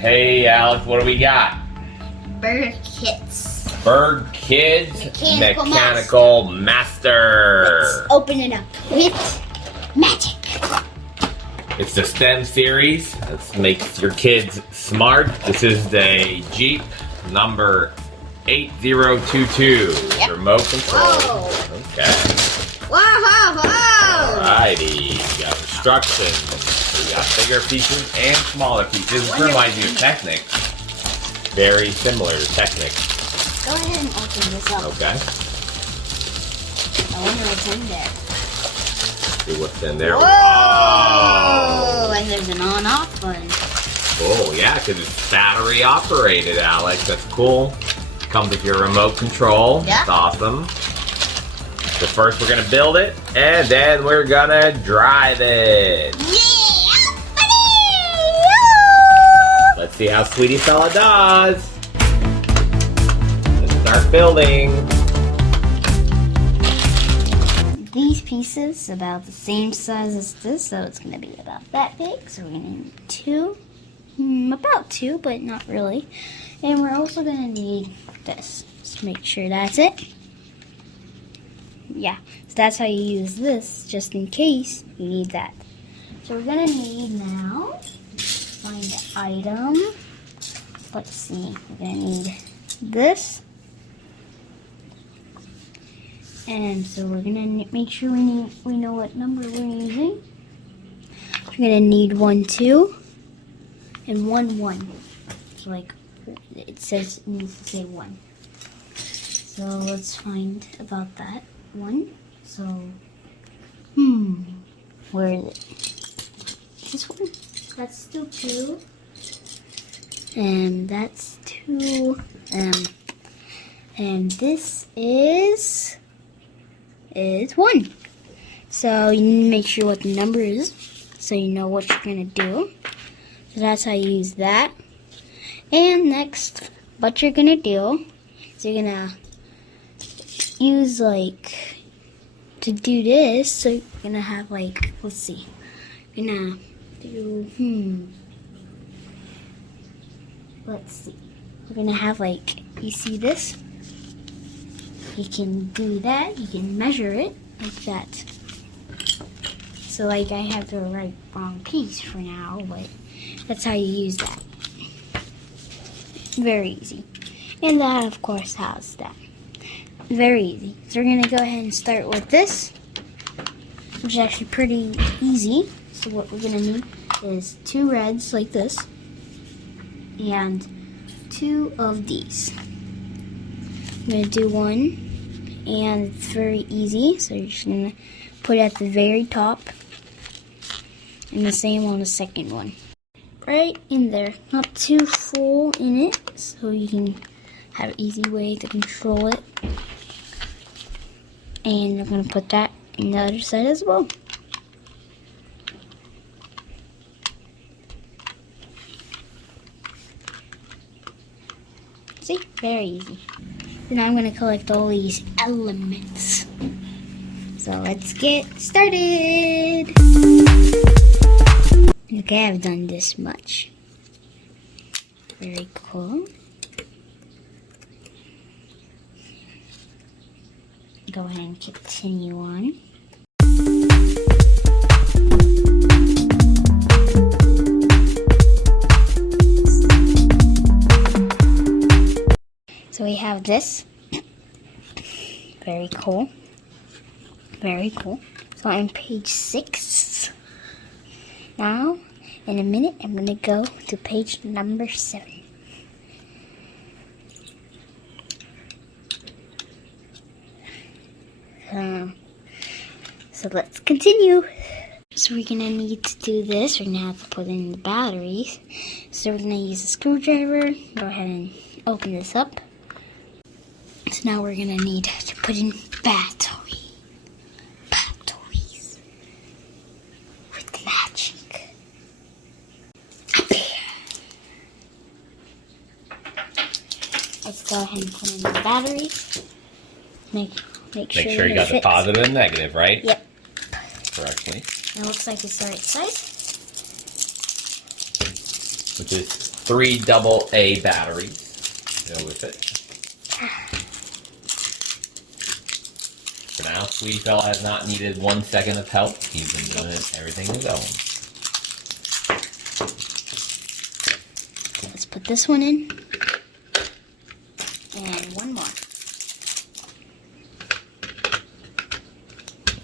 Hey Alex, what do we got? Burgkidz. Burgkidz Mechanical Master. Let's open it up with magic. It's the STEM series. Let's make your kids smart. This is the Jeep number 8022. Yep. Remote control. Whoa. Okay. Whoa. Alrighty. You got instructions. We got bigger pieces and smaller pieces. This reminds me of Technic. Very similar to Technic. Go ahead and open this up. Okay. I wonder what's in there. See what's in there. Whoa! And there's an on-off button. Oh yeah, because it's battery operated, Alex. That's cool. Comes with your remote control. Yeah. It's awesome. So first we're gonna build it, and then we're gonna drive it. Let's see how Sweetie Fella does. Let's start building. These pieces about the same size as this, so it's going to be about that big. So we're going to need two, about two, but not really. And we're also going to need this. Just make sure that's it. Yeah, so that's how you use this, just in case you need that. So we're going to need now, find the item. Let's see, we're going to need this. And so we're gonna make sure we know what number we're using. We're gonna need 1, 2, and 1, 1. So like it says, it needs to say 1. So let's find about that 1. So where is it? This one. That's still 2. And that's 2. And this is 1. So you need to make sure what the number is so you know what you're going to do. So that's how you use that. And next, what you're going to do is you're going to use like, to do this, so you're going to have like, let's see, you're going to do, let's see, we're going to have like, you see this? You can do that, you can measure it like that. So like I have the wrong piece for now, but that's how you use that. Very easy. And that of course has that. Very easy. So we're gonna go ahead and start with this, which is actually pretty easy. So what we're gonna need is 2 reds like this, and 2 of these. I'm going to do 1, and it's very easy, so you're just going to put it at the very top, and the same on the second one. Right in there, not too full in it, so you can have an easy way to control it. And I'm going to put that in the other side as well. See? Very easy. So now I'm going to collect all these elements. So let's get started. Okay, I've done this much. Very cool. Go ahead and continue on. So we have this. Very cool. Very cool. So I'm page 6. Now, in a minute, I'm going to go to page number 7. So let's continue. So we're going to need to do this. We're going to have to put in the batteries. So we're going to use a screwdriver. Go ahead and open this up. So now we're going to need to put in batteries with magic. Let's go ahead and put in the batteries. Make sure you got the positive and negative, right? Yep. Correctly. It looks like it's the right size. Which is 3 AA batteries go with it. For now, Sweetie Fella has not needed 1 second of help. He's been doing everything his own. Let's put this one in. And one more.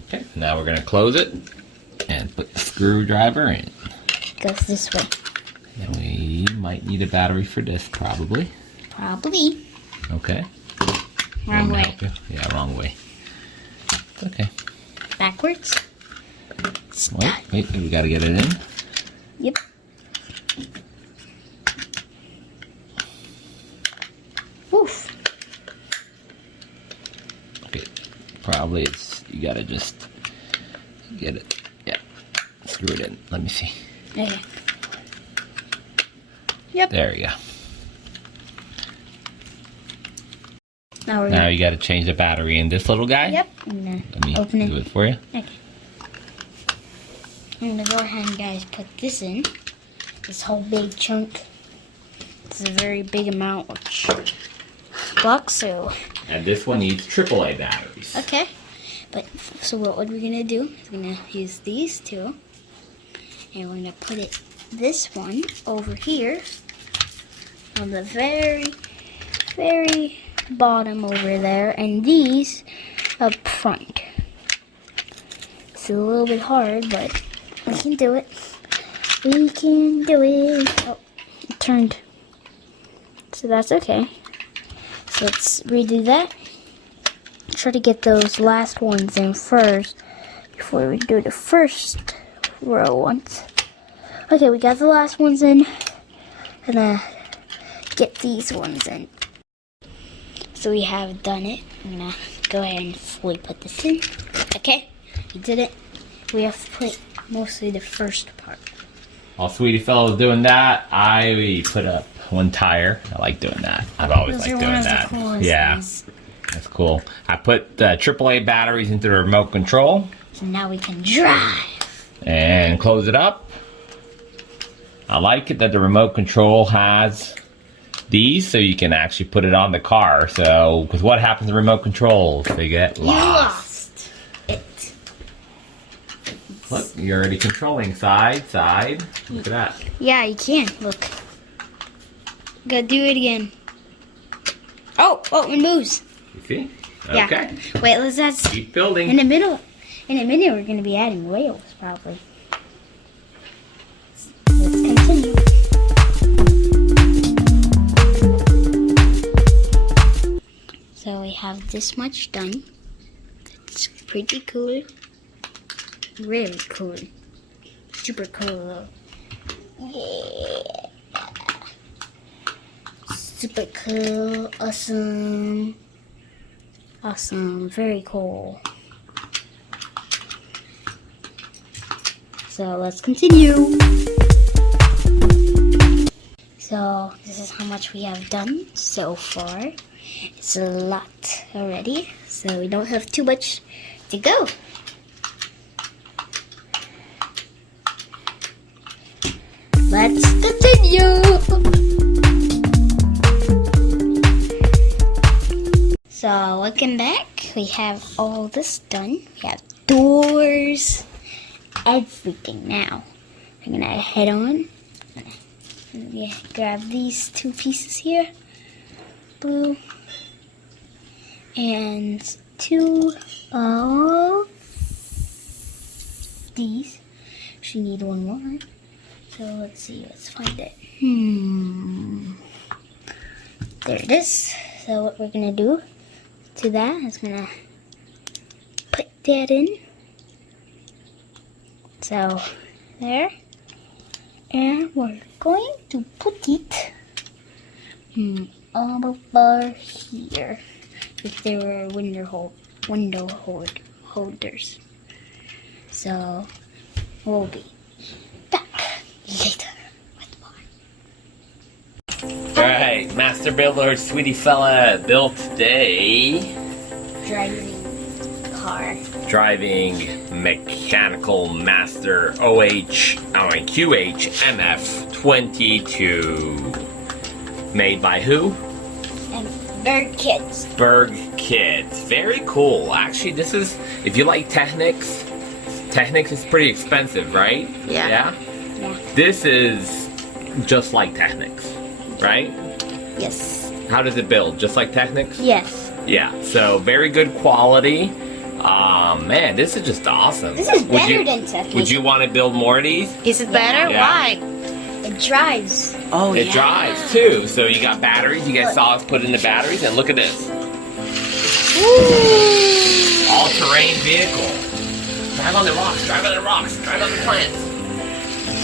Okay, now we're going to close it and put the screwdriver in. Goes this way. And we might need a battery for this, probably. Probably. Okay. Wrong way. Yeah, wrong way. Okay. Backwards. Wait, we gotta get it in. Yep. Oof. Okay. Probably you gotta just get it. Yeah. Screw it in. Let me see. Okay. Yep. There you go. Now you gotta change the battery in this little guy. Yep. Let me open it. do it for you. Okay. I'm gonna go ahead and guys put this in. This whole big chunk. It's a very big amount of bucks, so. And this one needs AAA batteries. Okay. But so what we're gonna do is we're gonna use these two, and we're gonna put this one over here on the very bottom over there, and these up front. It's a little bit hard, but we can do it. We can do it. Oh, it turned. So that's okay. So let's redo that. Try to get those last ones in first before we do the first row ones. Okay, we got the last ones in. Gonna get these ones in. So we have done it. I'm gonna go ahead and fully put this in. Okay, we did it. We have to put mostly the first part. While Sweetie Fella was doing that, I put up one tire. I like doing that. I've always liked doing that. Yeah, that's cool. I put the AAA batteries into the remote control. So now we can drive. And close it up. I like it that the remote control has these, so you can actually put it on the car. So, because what happens to remote controls? They get lost. You lost it. Look, you're already controlling side. Look at that. Yeah, you can. Look. Gotta do it again. Oh, it moves. You see? Yeah. Okay. Wait, let's Keep building. in a minute, we're gonna be adding whales probably. Let's continue. So we have this much done. It's pretty cool. Really cool. Super cool. Yeah. Super cool. Awesome. Awesome. Very cool. So let's continue. So this is how much we have done so far. It's a lot already, so we don't have too much to go. Let's continue. So welcome back. We have all this done. We have doors, everything now. I'm gonna head on. Yeah, grab these two pieces here, blue, and two of these. She need one more. So let's see, let's find it. There it is. So what we're gonna do to that is gonna put that in. So there. And we're going to put it over here. If there were window holders. So we'll be back later with more. Alright, Master Builder Sweetie Fella built today. Driving Mechanical Master QH MF 22. Made by who? And Burgkidz. Burgkidz. Very cool. Actually, this is, if you like Technics is pretty expensive, right? Yeah. Yeah? Yeah. This is just like Technics, right? Yes. How does it build? Just like Technics? Yes. Yeah, so very good quality. Man, this is just awesome. This is Would better you- than Technics. Would you want to build more of these? Is it better? Yeah. Why? It drives. Oh, It drives too, so you got batteries. You guys saw us put in the batteries, and look at this. Ooh. All-terrain vehicle. Drive on the rocks, drive on the rocks, drive on the plants.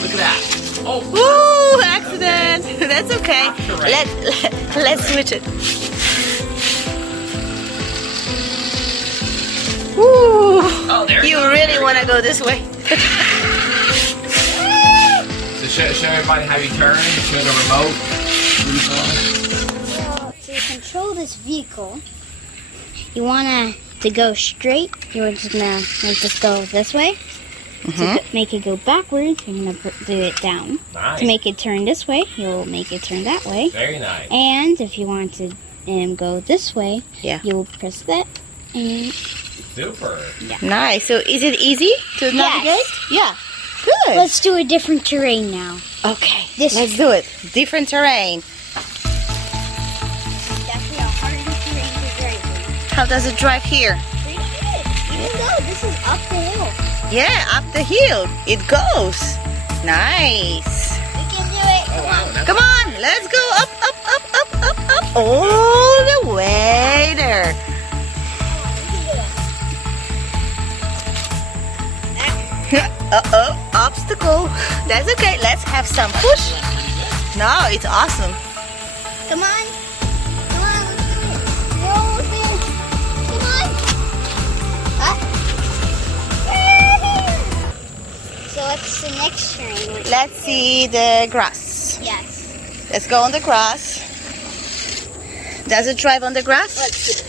Look at that. Oh, Ooh, accident. That's okay. Right. Let's switch it. Ooh. oh there it You goes. really want to go this way? So show everybody how you turn. Show the remote. So to control this vehicle, you want to go straight. You're just gonna make this go this way. To make it go backwards, you're gonna do it down. Nice. To make it turn this way, you'll make it turn that way. Very nice. And if you want to go this way, Yeah. you'll press that. And Super. Nice. So is it easy to navigate? Yeah. Good. let's do a different terrain now. Okay. This- Let's do it. Different terrain. Definitely a harder terrain to drive in. How does it drive here? Pretty good. Even though this is up the hill. Yeah, up the hill. It goes. Nice. We can do it. Oh wow. That's Come on, let's go up, up, up, up, up, up, all the way there. Uh-oh, obstacle. That's okay, let's have some push. No, it's awesome. Come on. Come on. Let's do it. Roll with it. Come on. So what's the next terrain? Let's see the grass. Yes. Let's go on the grass. Does it drive on the grass? Let's see.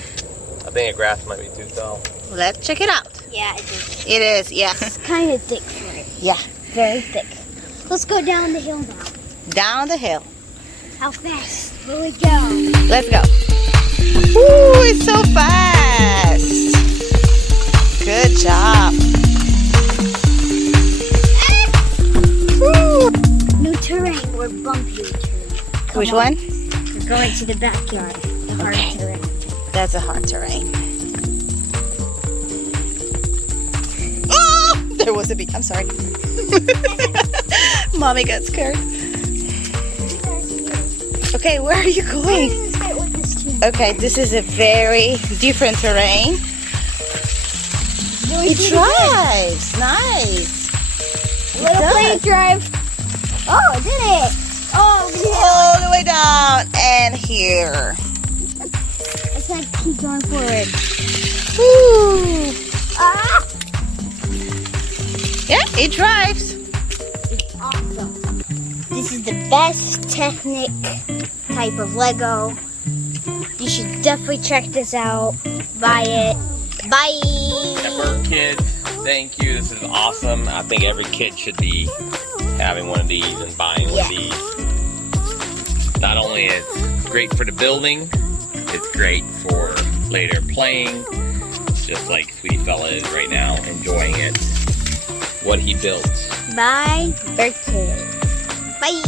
I think a grass might be too tall. Let's check it out. Yeah, it is. It is, yeah. It's kind of thick for it. Yeah, Very thick. Let's go down the hill now. down the hill. How fast will we go? Let's go. Ooh, it's so fast. Good job. Woo. New terrain or bumpy terrain? Come Which on. one? We're going to the backyard. The hard Okay. terrain. That's a hard terrain. Oh, there was a bee. I'm sorry. Mommy got scared. Okay, where are you going? Let's start with this terrain. Okay, this is a very different terrain. Really It pretty drives. Nice. good. Little plane drive. Oh, it did it. Oh, yeah. All the way down and here. Let's have to keep going forward. Woo. Ah! Yeah, it drives. It's awesome. This is the best Technic type of Lego. You should definitely check this out. Buy it. Bye. Burgkidz, thank you. This is awesome. I think every kid should be having one of these and buying one of these. Not only is it great for the building, it's great for later playing, just like Sweetie Fella is right now, enjoying it. What he built. Bye. Burgkidz. Bye.